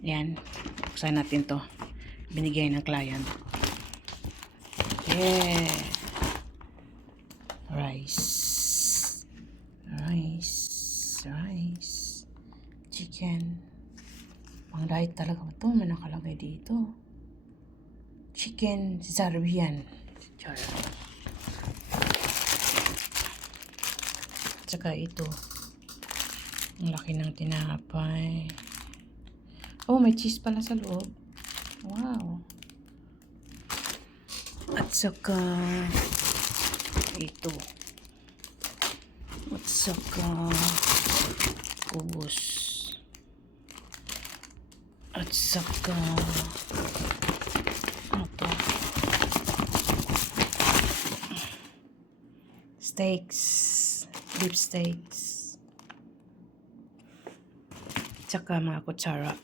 Yan. Buksan natin to. Binigay ng client. Yeah. Rice. Chicken. Pang diet talaga ito. May nakalagay dito. Chicken Serbian. Tsaka ito. Ang laki ng tinapay. Oh, may cheese pala sa loob. Wow. At saka ito. At saka kubos. At saka ano to? Steaks. Beef steaks. At saka mga kutsara.